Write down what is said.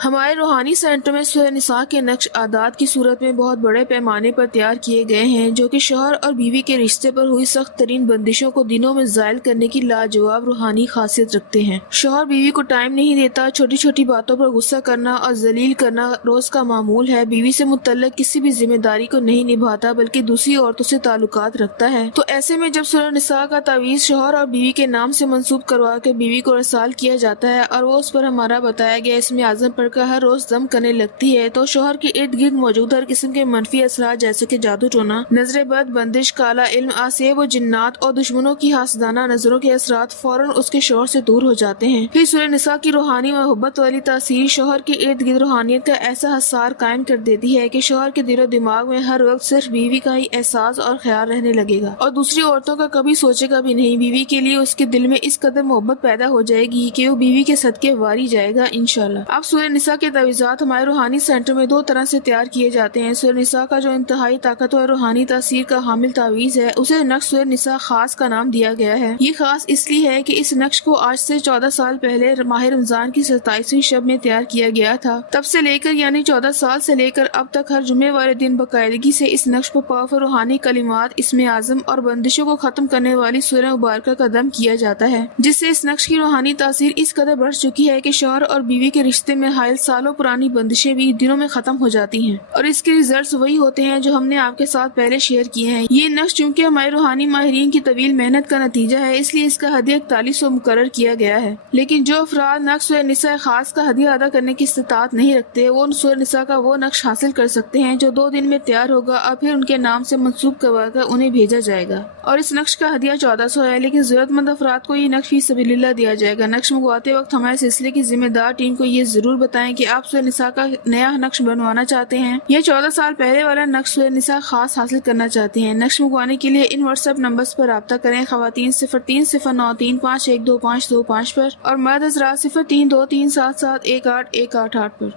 ہمارے روحانی سینٹر میں سورہ نساء کے نقش عادات کی صورت میں بہت بڑے پیمانے پر تیار کیے گئے ہیں، جو کہ شوہر اور بیوی کے رشتے پر ہوئی سخت ترین بندشوں کو دنوں میں زائل کرنے کی لاجواب روحانی خاصیت رکھتے ہیں۔ شوہر بیوی کو ٹائم نہیں دیتا، چھوٹی چھوٹی باتوں پر غصہ کرنا اور ذلیل کرنا روز کا معمول ہے، بیوی سے متعلق کسی بھی ذمہ داری کو نہیں نبھاتا بلکہ دوسری عورتوں سے تعلقات رکھتا ہے۔ تو ایسے میں جب سورہ نساء کا تعویذ شوہر اور بیوی کے نام سے منسوب کروا کے بیوی کو ارسال کیا جاتا ہے اور وہ اس پر ہمارا بتایا گیا اسم اعظم پڑھ کر ہر روز دم کرنے لگتی ہے، تو شوہر کے ارد گرد موجود ہر قسم کے منفی اثرات جیسے کہ جادو ٹونا، نظر بد، بندش، کالا علم، آسیب و جنات اور دشمنوں کی حاسدانہ نظروں کے اثرات فوراً اس کے شوہر سے دور ہو جاتے ہیں۔ پھر سورہ نساء کی روحانی محبت والی تاثیر شوہر کے ارد گرد روحانیت کا ایسا حصار قائم کر دیتی ہے کہ شوہر کے دل و دماغ میں ہر وقت صرف بیوی کا ہی احساس اور خیال رہنے لگے گا اور دوسری عورتوں کا کبھی سوچے گا بھی نہیں۔ بیوی کے لیے اس کے دل میں اس قدر محبت پیدا ہو جائے گی کہ وہ بیوی کے صدقے واری جائے گا انشاءاللہ۔ اب سورہ نساء کے تعویذات ہمارے روحانی سینٹر میں دو طرح سے تیار کیے جاتے ہیں۔ سورہ نساء کا جو انتہائی طاقتور روحانی تاثیر کا حامل تعویذ ہے، اسے نقش سورہ نساء خاص کا نام دیا گیا ہے۔ یہ خاص اس لیے ہے کہ اس نقش کو آج سے 14 سال پہلے ماہ رمضان کی 27ویں شب میں تیار کیا گیا تھا۔ تب سے لے کر یعنی 14 سال سے لے کر اب تک ہر جمعے والے دن باقاعدگی سے اس نقش پر پاور روحانی کلمات، اسم اعظم اور بندشوں کو ختم کرنے والی سورہ مبارکہ کا دم کیا جاتا ہے، جس سے اس نقش کی روحانی تاثیر اس قدر بڑھ چکی ہے کہ شوہر اور بیوی کے رشتے میں حائل سالوں پرانی بندشیں بھی دنوں میں ختم ہو جاتی ہیں، اور اس کے ریزلٹس وہی ہوتے ہیں جو ہم نے آپ کے ساتھ پہلے شیئر کیے ہیں۔ یہ نقش چونکہ ہمارے روحانی ماہرین کی طویل محنت کا نتیجہ ہے، اس لیے اس کا ہدیہ 4100 مقرر کیا گیا ہے، لیکن جو افراد نقش سورہ نساء خاص کا ہدیہ ادا کرنے کی استطاعت نہیں رکھتے، وہ سورہ نساء کا وہ نقش حاصل کر سکتے ہیں جو 2 دن میں تیار ہوگا اور پھر ان کے نام سے منسوب کروا کر انہیں بھیجا جائے گا، اور اس نقش کا ہدیہ 1400 ہے، لیکن ضرورت مند افراد کو یہ نقش فی سبیل اللہ دیا جائے گا۔ نقش منگواتے وقت ہمارے سلسلے کی ذمہ دار ٹیم کو یہ ضرور بتائیں کہ آپ سورہ نساء کا نیا نقش بنوانا چاہتے ہیں یا 14 سال پہلے والا نقش سورہ نساء خاص حاصل کرنا چاہتے ہیں۔ نقش منگوانے کے لیے ان واٹس ایپ نمبرز پر رابطہ کریں: خواتین 030935125525 پر اور مرد حضرات 0323771818 پر۔